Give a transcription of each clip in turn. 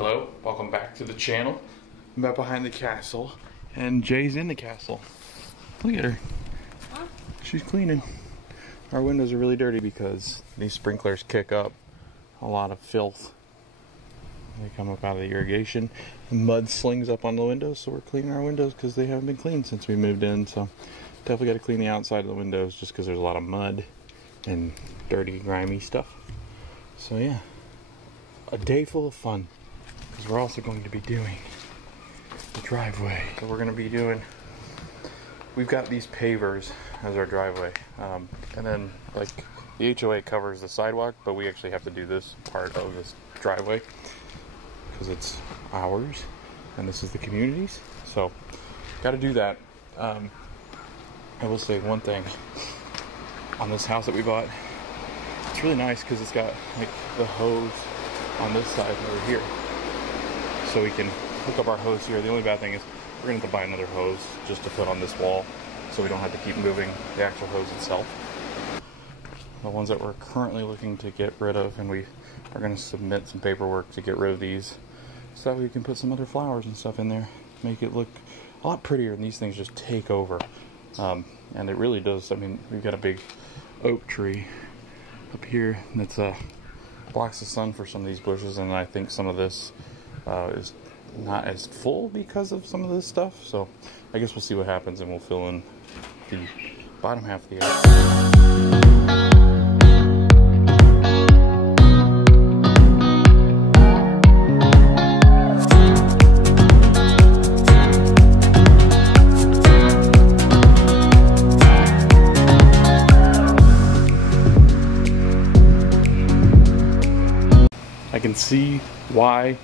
Hello, welcome back to the channel. I'm out behind the castle, and Jay's in the castle. Look at her. Huh? She's cleaning. Our windows are really dirty because these sprinklers kick up a lot of filth. They come up out of the irrigation. The mud slings up on the windows, so we're cleaning our windows because they haven't been cleaned since we moved in. So definitely got to clean the outside of the windows just because there's a lot of mud and dirty, grimy stuff. So yeah, a day full of fun, because we're also going to be doing the driveway. So we're going to be doing, we've got these pavers as our driveway, and then like the HOA covers the sidewalk, but we actually have to do this part of this driveway because it's ours and this is the community's. So got to do that. I will say one thing on this house that we bought. It's really nice because it's got like the hose on this side over here, so we can hook up our hose here. The only bad thing is we're gonna have to buy another hose just to put on this wall, so we don't have to keep moving the actual hose itself. The ones that we're currently looking to get rid of, and we are going to submit some paperwork to get rid of these, so that we can put some other flowers and stuff in there, make it look a lot prettier, and these things just take over. And it really does. I mean, we've got a big oak tree up here that's blocks the sun for some of these bushes, and I think some of this is not as full because of some of this stuff. So I guess we'll see what happens, and we'll fill in the bottom half of the area. I can see why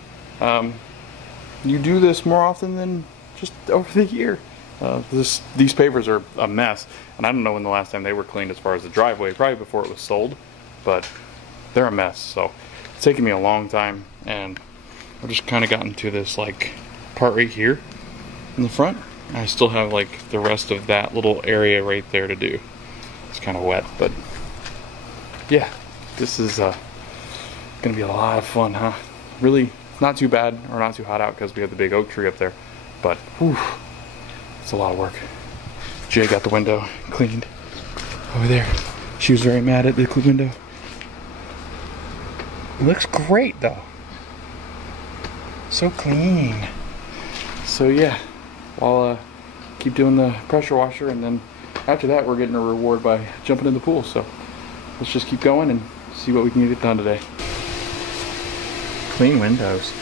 you do this more often than just over the year. These pavers are a mess, and I don't know when the last time they were cleaned as far as the driveway, probably before it was sold, but they're a mess. So it's taken me a long time, and I've just kind of gotten to this like part right here in the front. I still have like the rest of that little area right there to do. It's kind of wet, but yeah, this is gonna be a lot of fun, huh? Really not too bad or not too hot out because we have the big oak tree up there, but whew, it's a lot of work. Jay got the window cleaned over there. She was very mad at the window. It looks great though, so clean. So yeah, I'll keep doing the pressure washer, and then after that we're getting a reward by jumping in the pool. So let's just keep going and see what we can get done today. Clean windows.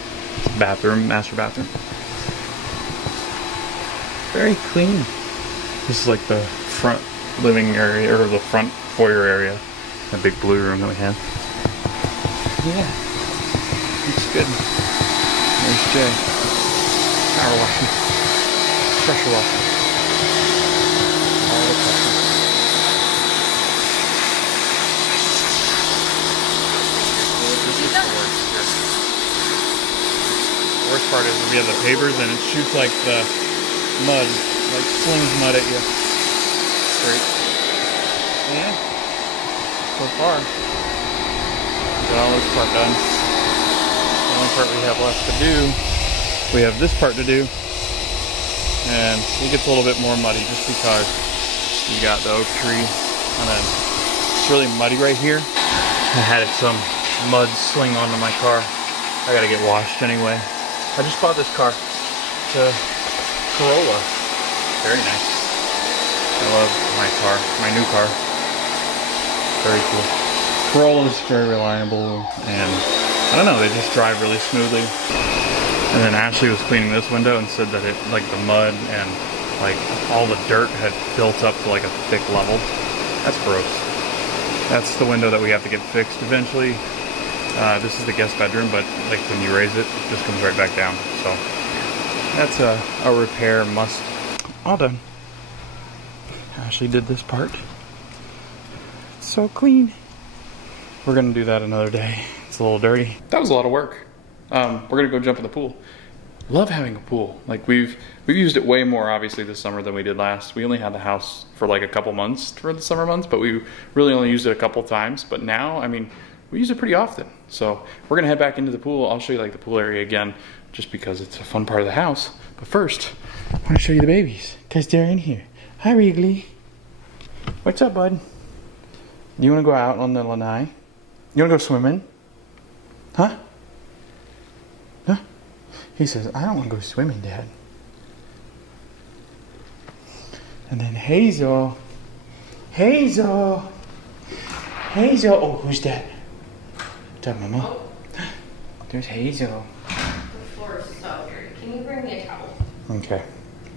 Bathroom, master bathroom. Very clean. This is like the front living area, or the front foyer area. That big blue room that we have. Yeah. Looks good. There's Jay. Power washing. Pressure washing. All the pressure. The worst part is we have the pavers and it shoots like the mud, like slings mud at you. Great. Yeah. So far, got all this part done. The only part we have left to do, we have this part to do, and it gets a little bit more muddy just because you got the oak tree, and then it's really muddy right here. I had some mud sling onto my car. I gotta get washed anyway. I just bought this car. It's a Corolla. Very nice. I love my car, my new car. Very cool. Corolla's very reliable, and I don't know, they just drive really smoothly. And then Ashley was cleaning this window and said that it, like the mud and like all the dirt had built up to like a thick level. That's gross. That's the window that we have to get fixed eventually. This is the guest bedroom, but like when you raise it, it just comes right back down. So that's a repair must. All done. Ashley did this part. It's so clean. We're gonna do that another day. It's a little dirty. That was a lot of work. We're gonna go jump in the pool. Love having a pool. Like we've used it way more obviously this summer than we did last. We only had the house for like a couple months for the summer months, but we really only used it a couple times. But now, I mean, we use it pretty often. So we're gonna head back into the pool. I'll show you like the pool area again, just because it's a fun part of the house. But first, I wanna show you the babies, because they're in here. Hi, Wrigley. What's up, bud? You wanna go out on the lanai? You wanna go swimming? Huh? Huh? He says, I don't wanna go swimming, Dad. And then Hazel. Hazel. Hazel. Oh, who's that? What's up, Mama? Oh. There's Hazel. The floor is so dirty. Can you bring me a towel? Okay.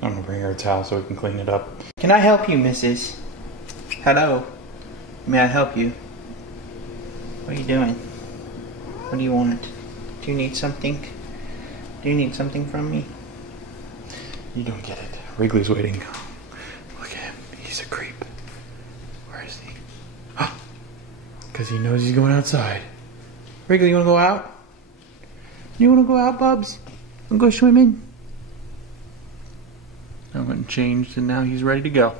I'm gonna bring her a towel so we can clean it up. Can I help you, Mrs.? Hello. May I help you? What are you doing? What do you want? Do you need something? Do you need something from me? You don't get it. Wrigley's waiting. Look at him. He's a creep. Where is he? Because he knows he's going outside. Wrigley, you want to go out? You want to go out, Bubs? Want to go swimming? I went and changed and now he's ready to go.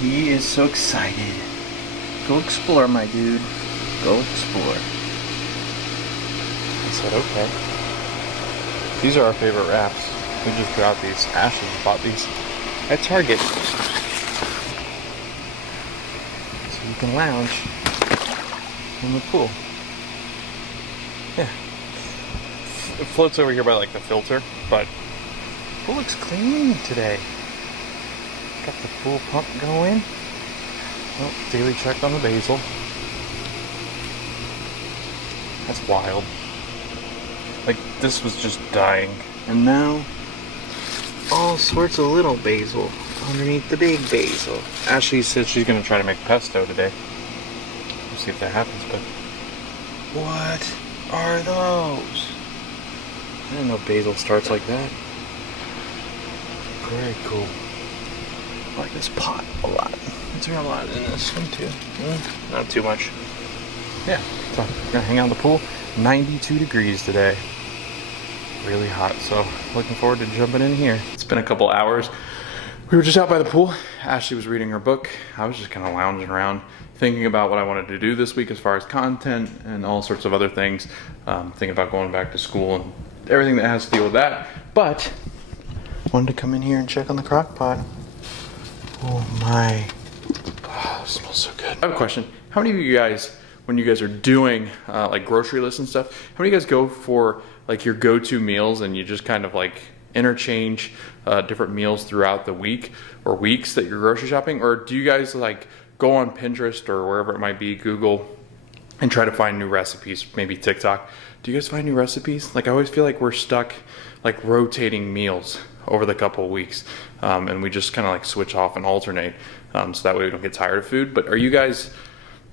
He is so excited. Go explore, my dude. Go explore. I said, okay. These are our favorite wraps. We just got these. Ashley bought these at Target. So you can lounge in the pool. Yeah. It floats over here by like the filter, but the pool looks clean today. Got the pool pump going. Oh, daily check on the basil. That's wild. Like, this was just dying. And now, all sorts of little basil underneath the big basil. Ashley said she's gonna try to make pesto today. We'll see if that happens, but... What are those? I didn't know basil starts like that. Very cool. I like this pot a lot. Is there a lot in this one too? Not too much. Yeah, so we're gonna hang out in the pool. 92 degrees today. Really hot, so looking forward to jumping in here. It's been a couple hours. We were just out by the pool. Ashley was reading her book. I was just kind of lounging around, thinking about what I wanted to do this week as far as content and all sorts of other things. Thinking about going back to school and everything that has to deal with that. But wanted to come in here and check on the crock pot. Oh my. Oh, it smells so good. I have a question. How many of you guys, when you guys are doing like grocery lists and stuff, how many of you guys go for like your go-to meals and you just kind of like interchange different meals throughout the week or weeks that you're grocery shopping? Or do you guys like go on Pinterest or wherever it might be, Google, and try to find new recipes, maybe TikTok? Do you guys find new recipes? Like I always feel like we're stuck like rotating meals over the couple of weeks, and we just kind of like switch off and alternate, so that way we don't get tired of food. But are you guys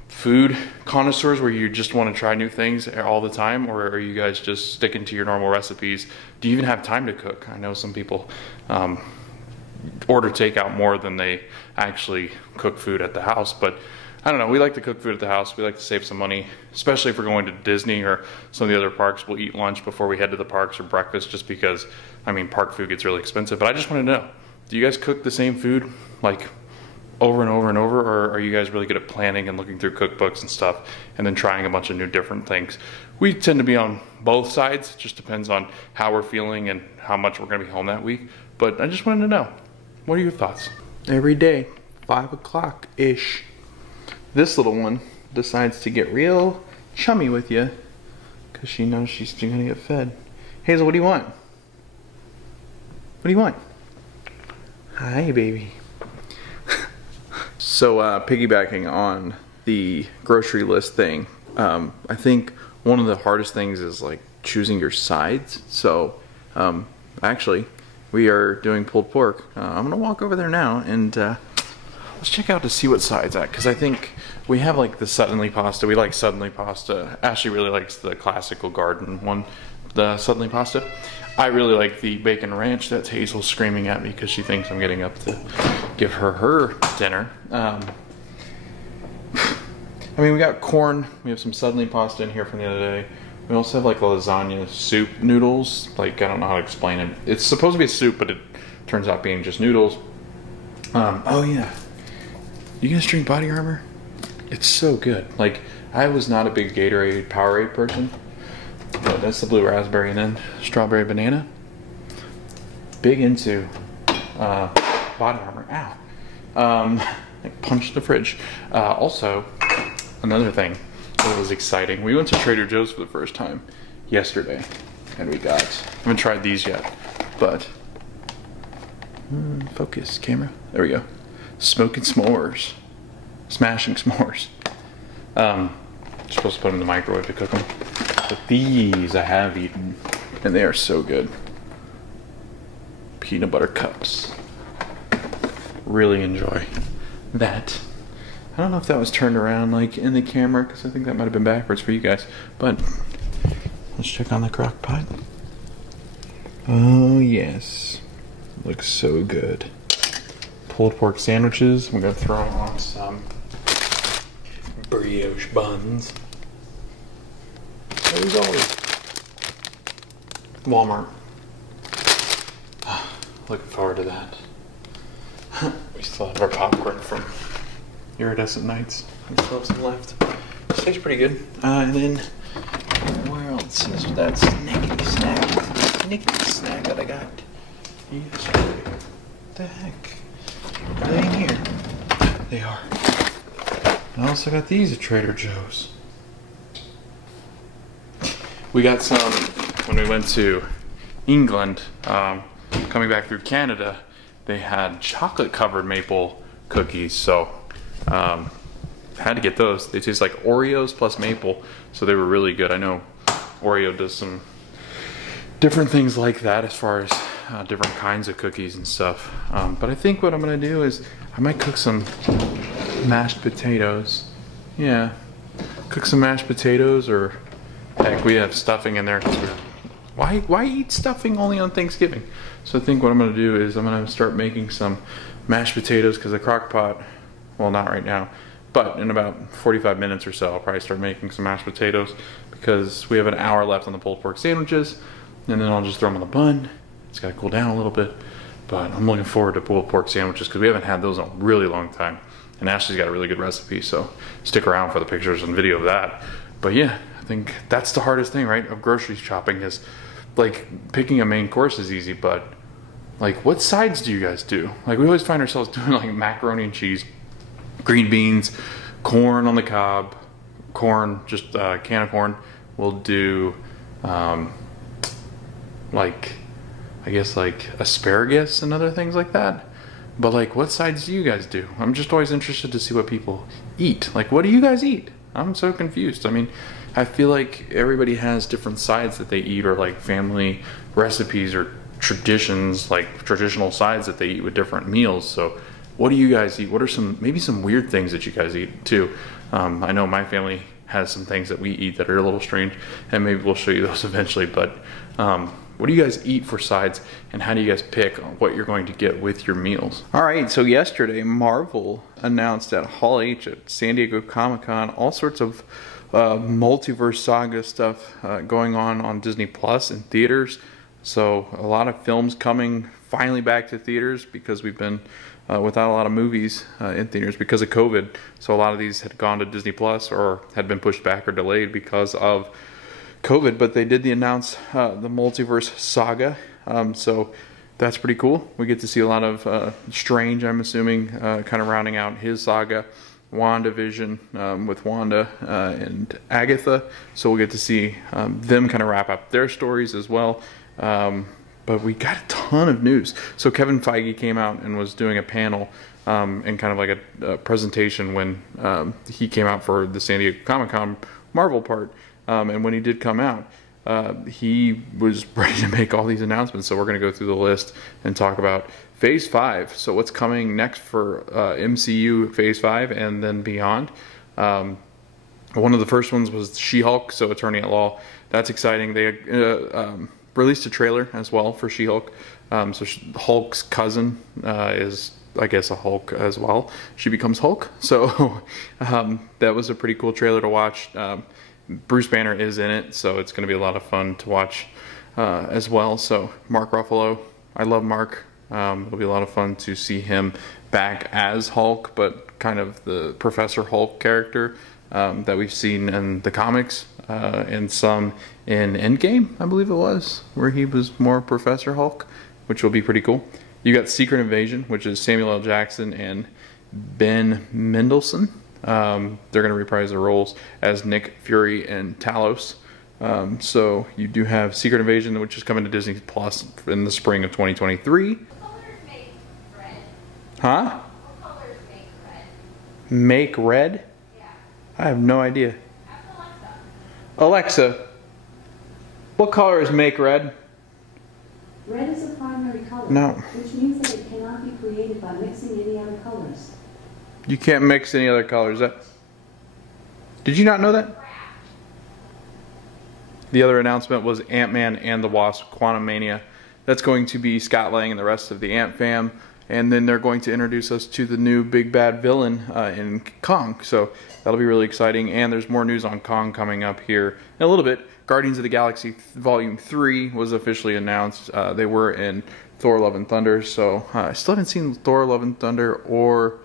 food connoisseurs where you just want to try new things all the time, or are you guys just sticking to your normal recipes? Do you even have time to cook? I know some people order takeout more than they actually cook food at the house, but I don't know, we like to cook food at the house. We like to save some money, especially if we're going to Disney or some of the other parks. We'll eat lunch before we head to the parks or breakfast, just because, I mean, park food gets really expensive. But I just want to know, do you guys cook the same food like over and over and over, or are you guys really good at planning and looking through cookbooks and stuff and then trying a bunch of new different things? We tend to be on both sides. It just depends on how we're feeling and how much we're going to be home that week. But I just wanted to know, what are your thoughts? Every day, 5 o'clock-ish. This little one decides to get real chummy with you because she knows she's going to get fed. Hazel, what do you want? What do you want? Hi, baby. So, piggybacking on the grocery list thing, I think one of the hardest things is like choosing your sides. So, actually, we are doing pulled pork. I'm going to walk over there now and let's check out to see what side's at, because I think we have like the suddenly pasta. We like suddenly pasta. Ashley really likes the classical garden one, the suddenly pasta. I really like the bacon ranch. That's Hazel screaming at me because she thinks I'm getting up to give her dinner. I mean, we got corn. We have some suddenly pasta in here from the other day. We also have like lasagna soup noodles. Like, I don't know how to explain it. It's supposed to be a soup, but it turns out being just noodles. Oh yeah. You guys drink Body Armor? It's so good. Like, I was not a big Gatorade Powerade person, but that's the blue raspberry, and then strawberry banana. Big into body armor. Ow. I punched the fridge. Also, another thing that was exciting. We went to Trader Joe's for the first time yesterday, and we got, I haven't tried these yet, but focus camera. There we go. Smoking s'mores. Smashing s'mores. You're supposed to put them in the microwave to cook them. But these I have eaten, and they are so good. Peanut butter cups. Really enjoy that. I don't know if that was turned around like in the camera, because I think that might have been backwards for you guys. But let's check on the crock pot. Oh yes, looks so good. Pulled pork sandwiches. I'm gonna throw on some brioche buns. As always, Walmart. Looking forward to that. We still have our popcorn from Iridescent Nights. We still have some left. It tastes pretty good. And then, where else is that snickety snack? Snickety snack that I got yesterday. What the heck? Are they in here? They are. I also got these at Trader Joe's. We got some when we went to England. Coming back through Canada, they had chocolate covered maple cookies, so had to get those. They taste like Oreos plus maple, so they were really good. I know Oreo does some different things like that as far as different kinds of cookies and stuff. But I think what I'm gonna do is I might cook some mashed potatoes. Yeah, cook some mashed potatoes, or heck, we have stuffing in there because why eat stuffing only on Thanksgiving? So I think what I'm gonna do is I'm gonna start making some mashed potatoes, because the crock pot, well, not right now, but in about 45 minutes or so, I'll probably start making some mashed potatoes, because we have an hour left on the pulled pork sandwiches, and then I'll just throw them on the bun. It's gotta cool down a little bit, but I'm looking forward to pulled pork sandwiches because we haven't had those in a really long time. And Ashley's got a really good recipe, so stick around for the pictures and video of that. But yeah, I think that's the hardest thing, right, of grocery shopping, is like picking a main course is easy, but like what sides do you guys do? Like we always find ourselves doing like macaroni and cheese, green beans, corn on the cob, corn, just a can of corn. We'll do like, I guess like asparagus and other things like that. But like what sides do you guys do? I'm just always interested to see what people eat. Like what do you guys eat? I'm so confused. I mean, I feel like everybody has different sides that they eat, or like family recipes or traditions, like traditional sides that they eat with different meals. So what do you guys eat? What are maybe some weird things that you guys eat too? I know my family has some things that we eat that are a little strange, and maybe we'll show you those eventually. But what do you guys eat for sides, and how do you guys pick what you're going to get with your meals? All right, so yesterday Marvel announced at Hall H at San Diego Comic-Con all sorts of Multiverse Saga stuff going on Disney Plus in theaters. So a lot of films coming finally back to theaters, because we've been without a lot of movies in theaters because of COVID. So a lot of these had gone to Disney Plus or had been pushed back or delayed because of COVID, but they did announce the Multiverse Saga, so that's pretty cool. We get to see a lot of Strange, I'm assuming, kind of rounding out his saga, WandaVision with Wanda and Agatha, so we'll get to see them kind of wrap up their stories as well. But we got a ton of news. So Kevin Feige came out and was doing a panel and kind of like a presentation when he came out for the San Diego Comic-Con Marvel part. And when he did come out, he was ready to make all these announcements. So we're going to go through the list and talk about Phase 5. So what's coming next for MCU Phase 5 and then beyond. One of the first ones was She-Hulk, so Attorney at Law. That's exciting. They released a trailer as well for She-Hulk. So Hulk's cousin is, I guess, a Hulk as well. She becomes Hulk. So that was a pretty cool trailer to watch. Bruce Banner is in it, so it's going to be a lot of fun to watch as well. So Mark Ruffalo, I love Mark. It'll be a lot of fun to see him back as Hulk, but kind of the Professor Hulk character that we've seen in the comics and some in Endgame, I believe it was, where he was more Professor Hulk, which will be pretty cool. You got Secret Invasion, which is Samuel L. Jackson and Ben Mendelsohn. They're going to reprise their roles as Nick Fury and Talos. So you do have Secret Invasion, which is coming to Disney Plus in the spring of 2023. What colors make red? Huh? What colors make red? Make red? Yeah. I have no idea. Ask Alexa. Alexa, what colors make red? Red is a primary color, No. which means that it cannot be created by mixing any other colors. You can't mix any other colors. Did you not know that? The other announcement was Ant-Man and the Wasp: Quantumania. That's going to be Scott Lang and the rest of the Ant fam. And then they're going to introduce us to the new big bad villain in Kong. So that'll be really exciting. And there's more news on Kong coming up here in a little bit. Guardians of the Galaxy Volume 3 was officially announced. They were in Thor: Love and Thunder. So I still haven't seen Thor: Love and Thunder or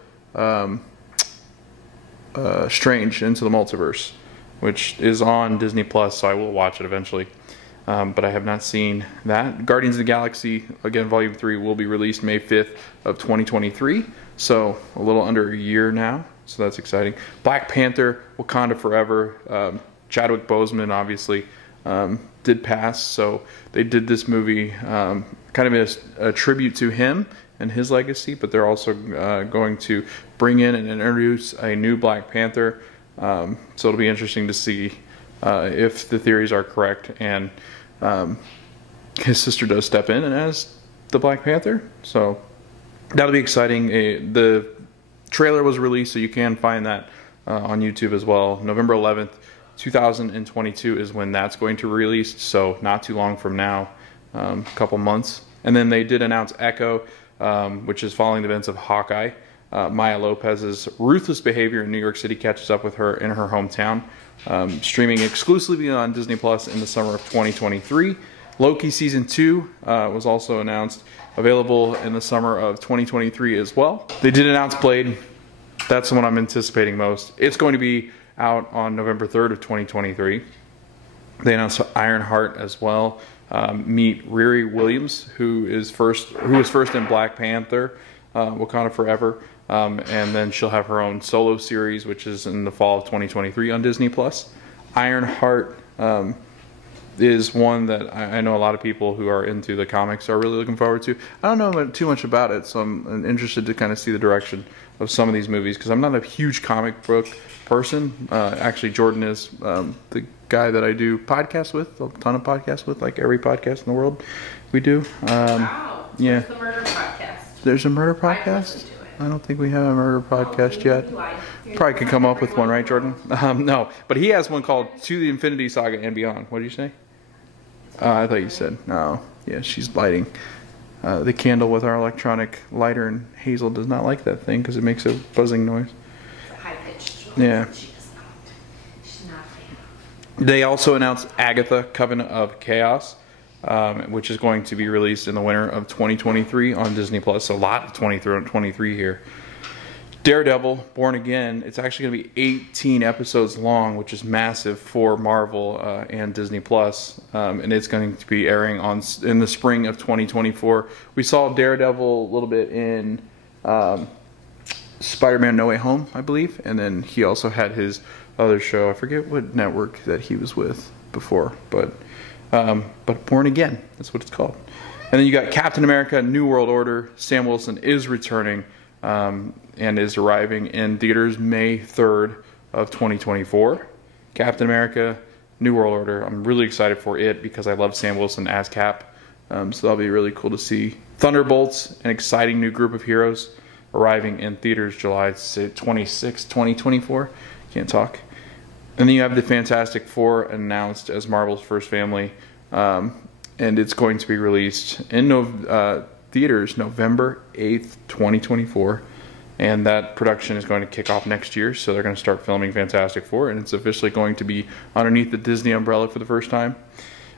Strange Into the Multiverse, which is on Disney Plus, so I will watch it eventually. But I have not seen that. Guardians of the Galaxy, again, Volume 3 will be released May 5th of 2023, so a little under a year now, so that's exciting. Black Panther, Wakanda Forever, Chadwick Boseman obviously did pass, so they did this movie kind of a tribute to him and his legacy, but they're also going to bring in and introduce a new Black Panther. So it'll be interesting to see if the theories are correct, and his sister does step in and as the Black Panther. So that'll be exciting. The trailer was released, so you can find that on YouTube as well. November 11th, 2022 is when that's going to release, so not too long from now, a couple months. And then they did announce Echo, which is following the events of Hawkeye. Maya Lopez's ruthless behavior in New York City catches up with her in her hometown. Streaming exclusively on Disney Plus in the summer of 2023. Loki Season 2 was also announced, available in the summer of 2023 as well. They did announce Blade. That's the one I'm anticipating most. It's going to be out on November 3rd of 2023. They announced Ironheart as well. Meet Riri Williams, who was first in Black Panther, Wakanda Forever. And then she'll have her own solo series, which is in the fall of 2023 on Disney Plus. Ironheart is one that I know a lot of people who are into the comics are really looking forward to. I don't know too much about it, so I'm interested to kind of see the direction of some of these movies, because I'm not a huge comic book person. Actually, Jordan is the guy that I do podcasts with, a ton of podcasts with, like every podcast in the world we do. Wow. Yeah. There's the murder podcast. There's a murder I podcast? listened to it. I don't think we have a murder podcast yet. Probably could come up with one, right, Jordan? No, but he has one called To the Infinity Saga and Beyond. What did you say? I thought you said, no. Yeah, she's lighting the candle with our electronic lighter, and Hazel does not like that thing because it makes a buzzing noise. High pitched. Yeah. She does not. She's not a fan. They also announced Agatha, Covenant of Chaos, which is going to be released in the winter of 2023 on Disney Plus. So a lot of 23 here. Daredevil, Born Again. It's actually going to be 18 episodes long, which is massive for Marvel and Disney Plus. And it's going to be airing in the spring of 2024. We saw Daredevil a little bit in Spider-Man: No Way Home, I believe. And then he also had his other show. I forget what network that he was with before, but Born Again, that's what it's called. And then you got Captain America: New World Order. Sam Wilson is returning and is arriving in theaters May 3rd of 2024. Captain America: New World Order. I'm really excited for it because I love Sam Wilson as Cap. So that'll be really cool to see. Thunderbolts, an exciting new group of heroes, arriving in theaters July 26, 2024. Can't talk. And then you have the Fantastic Four announced as Marvel's first family, and it's going to be released in theaters November 8th, 2024, and that production is going to kick off next year, so they're going to start filming Fantastic Four, and it's officially going to be underneath the Disney umbrella for the first time.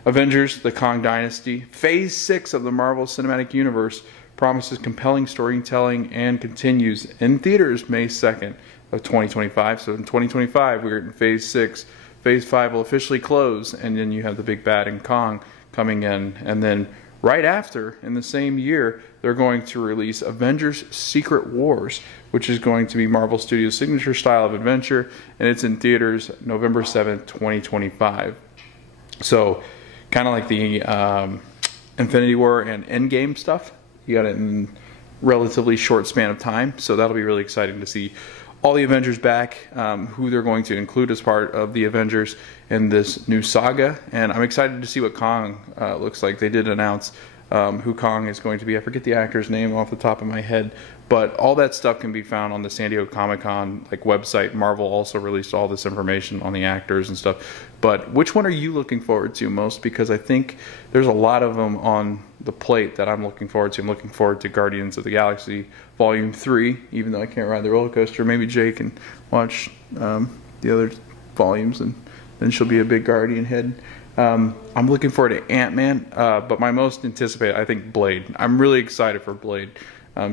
Avengers: The Kong Dynasty, Phase 6 of the Marvel Cinematic Universe promises compelling storytelling and continues in theaters May 2nd of 2025. So in 2025, we're in Phase 6. Phase 5 will officially close, and then you have the big bad and Kong coming in. And then right after, in the same year, they're going to release Avengers Secret Wars, which is going to be Marvel Studios' signature style of adventure, and it's in theaters November 7th, 2025. So, kind of like the Infinity War and Endgame stuff. You got it in relatively short span of time, so that'll be really exciting to see all the Avengers back, who they're going to include as part of the Avengers in this new saga, and I'm excited to see what Kong looks like. They did announce who Kong is going to be. I forget the actor's name off the top of my head, but all that stuff can be found on the San Diego Comic-Con website. Marvel also released all this information on the actors and stuff. But which one are you looking forward to most? Because I think there's a lot of them on the plate that I'm looking forward to. I'm looking forward to Guardians of the Galaxy Volume 3, even though I can't ride the roller coaster. Maybe Jay can watch the other volumes, and then she'll be a big Guardian head. I'm looking forward to Ant-Man, but my most anticipated, I think, Blade. I'm really excited for Blade,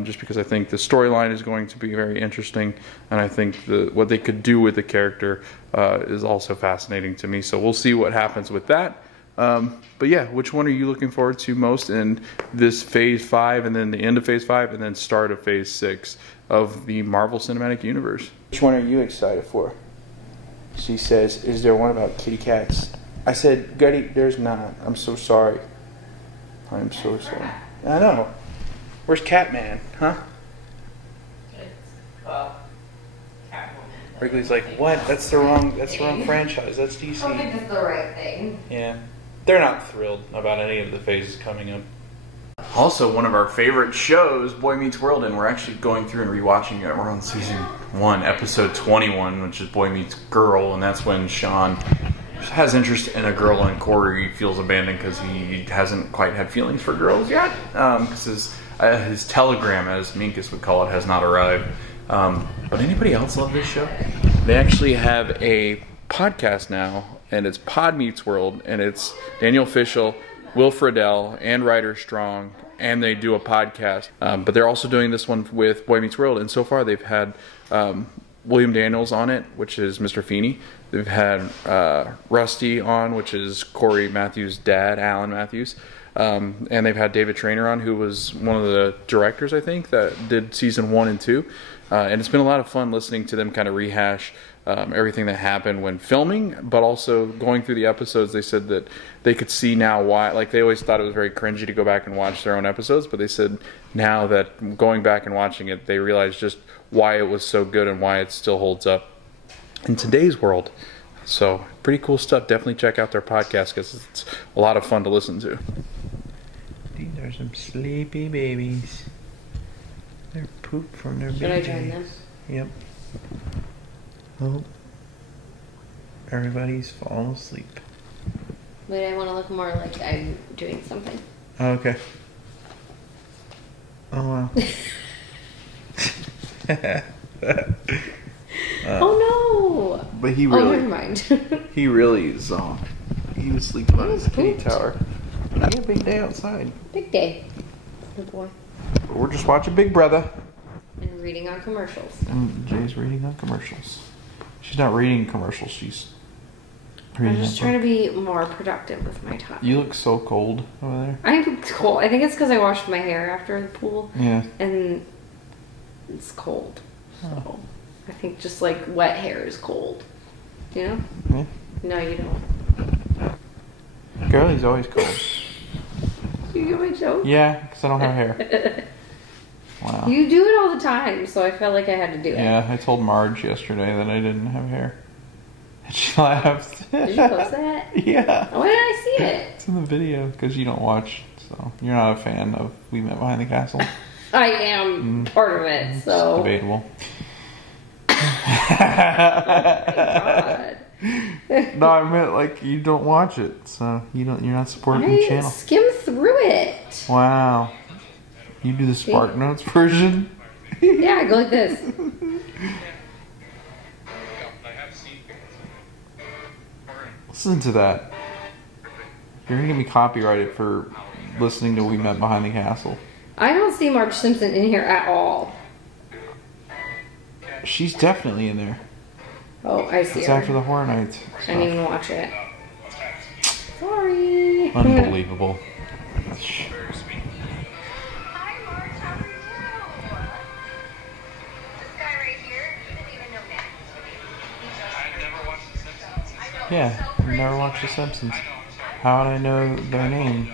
just because I think the storyline is going to be very interesting, and I think what they could do with the character is also fascinating to me. So we'll see what happens with that. But yeah, which one are you looking forward to most in this Phase 5, and then the end of Phase 5, and then start of Phase 6 of the Marvel Cinematic Universe? Which one are you excited for? She says, is there one about kitty cats? I said, Gutty, there's not. I'm so sorry. I'm so sorry. I know. Where's Catman, huh? Well, Catwoman. Wrigley's like, what? That's the wrong franchise. That's DC. I don't think it's the right thing. Yeah. They're not thrilled about any of the phases coming up. Also, one of our favorite shows, Boy Meets World, and we're actually going through and rewatching it. We're on Season 1, Episode 21, which is Boy Meets Girl, and that's when Sean has interest in a girl and Corey feels abandoned because he hasn't quite had feelings for girls yet. Because his telegram, as Minkus would call it, has not arrived. But anybody else love this show? They actually have a podcast now, and it's Pod Meets World, and it's Daniel Fishel, Will Friedle, and Ryder Strong, and they do a podcast. But they're also doing this one with Boy Meets World, and so far they've had William Daniels on it, which is Mr. Feeney. They've had Rusty on, which is Corey Matthews' dad, Alan Matthews. And they've had David Traynor on, who was one of the directors, I think, that did Season 1 and 2. And it's been a lot of fun listening to them kind of rehash everything that happened when filming, but also going through the episodes. They said that they could see now why, like they always thought it was very cringy to go back and watch their own episodes, but they said now that going back and watching it, they realized just why it was so good and why it still holds up in today's world. So pretty cool stuff. Definitely check out their podcast because it's a lot of fun to listen to. These are some sleepy babies. They're poop from their babies. Should I join them? Yep. Oh, everybody's falling asleep. Wait, I want to look more like I'm doing something. Oh, okay. Oh, wow. Oh, no! But he Oh, really... never mind. He really is, he was sleeping on his kitty tower. He had a big day outside. Big day. Good boy. But we're just watching Big Brother. And reading on commercials. And Jay's reading on commercials. She's not reading commercials, she's reading. I'm just trying to be more productive with my time. You look so cold over there. I'm cold. I think it's because I washed my hair after the pool. Yeah. And it's cold. So I think just like wet hair is cold. You know? Yeah. No, you don't. Girlie's always cold. You get my joke? Yeah, because I don't have hair. Wow. You do it all the time, so I felt like I had to do it. Yeah, I told Marge yesterday that I didn't have hair. And she laughed. Did you post that? Yeah. Why did I see it? It's in the video because you don't watch, so you're not a fan of We Met Behind the Castle. I am part of it, so. It's debatable. Oh my God. No, I meant like you don't watch it, so you're not supporting the channel. Skim through it. Wow. You do the Spark Notes version? Yeah, I go like this. Listen to that. You're gonna get me copyrighted for listening to We Met Behind the Castle. I don't see Marge Simpson in here at all. She's definitely in there. Oh, I see It's her. after the Horror Nights. I didn't even watch it. Sorry. Unbelievable. Hi, Marge. How are you? This guy right here, he didn't even know that. I've never watched The Simpsons. Yeah, I've never watched The Simpsons. How would I know their name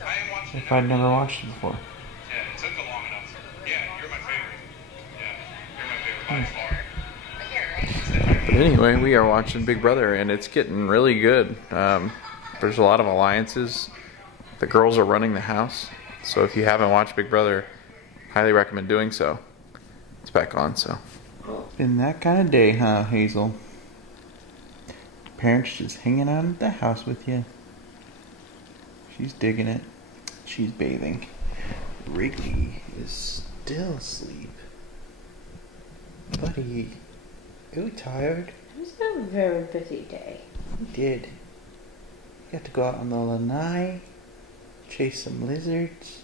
I ain't watched it. if I'd never watched it before? Yeah, it took long enough. Yeah, you're my favorite. Yeah, you're my favorite by far. But anyway, we are watching Big Brother, and it's getting really good. There's a lot of alliances. The girls are running the house, so if you haven't watched Big Brother, highly recommend doing so. It's back on, so. Been that kind of day, huh, Hazel? Parents just hanging out at the house with you. She's digging it. She's bathing. Wrigley is still asleep. Buddy, you tired? It was a very busy day. You did. You got to go out on the lanai, chase some lizards.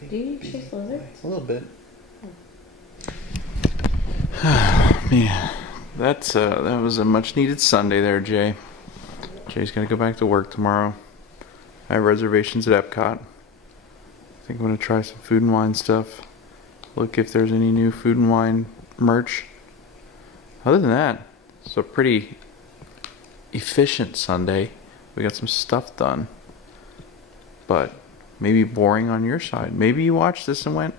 Do you Busy chase boy. lizards? A little bit. Man, that was a much needed Sunday there, Jay. Jay's gonna go back to work tomorrow. I have reservations at Epcot. I think I'm gonna try some food and wine stuff. Look if there's any new food and wine merch. Other than that, it's a pretty efficient Sunday. We got some stuff done. But maybe boring on your side. Maybe you watched this and went,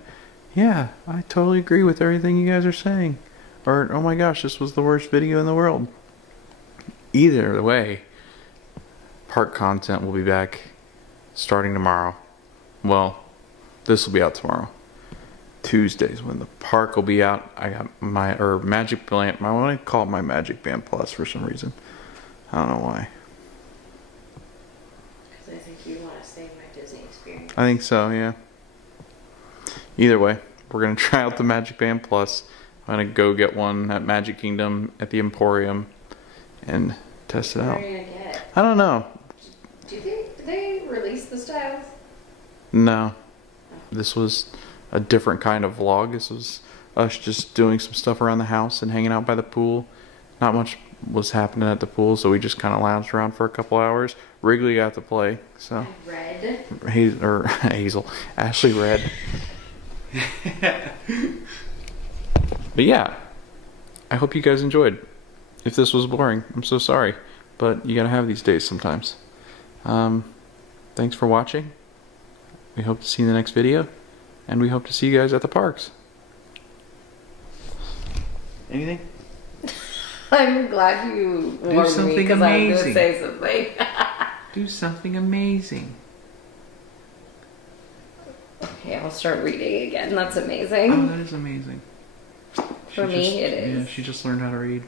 yeah, I totally agree with everything you guys are saying. Or, oh my gosh, this was the worst video in the world. Either way, park content will be back starting tomorrow. Well, this will be out tomorrow. Tuesdays when the park will be out. I got my Magic Band. I want to call it my Magic Band Plus for some reason. I don't know why. Because I think you want to save my Disney experience. I think so, yeah. Either way, we're gonna try out the Magic Band Plus. I'm gonna go get one at Magic Kingdom at the Emporium and test it What out. are you going to get? I don't know. Do you think, did they release the styles? No. This was a different kind of vlog. This was us just doing some stuff around the house and hanging out by the pool. Not much was happening at the pool, so we just kind of lounged around for a couple hours. Wrigley got to play, so. Red. Hazel. Ashley read. But yeah, I hope you guys enjoyed. If this was boring, I'm so sorry. But you gotta have these days sometimes. Thanks for watching. We hope to see you in the next video. And we hope to see you guys at the parks. Anything? I'm glad you warned me something because I was going amazing. to say something. Do something amazing. Okay, I'll start reading again. That's Oh, amazing. that is amazing. For me, it is. Yeah, she just learned how to read.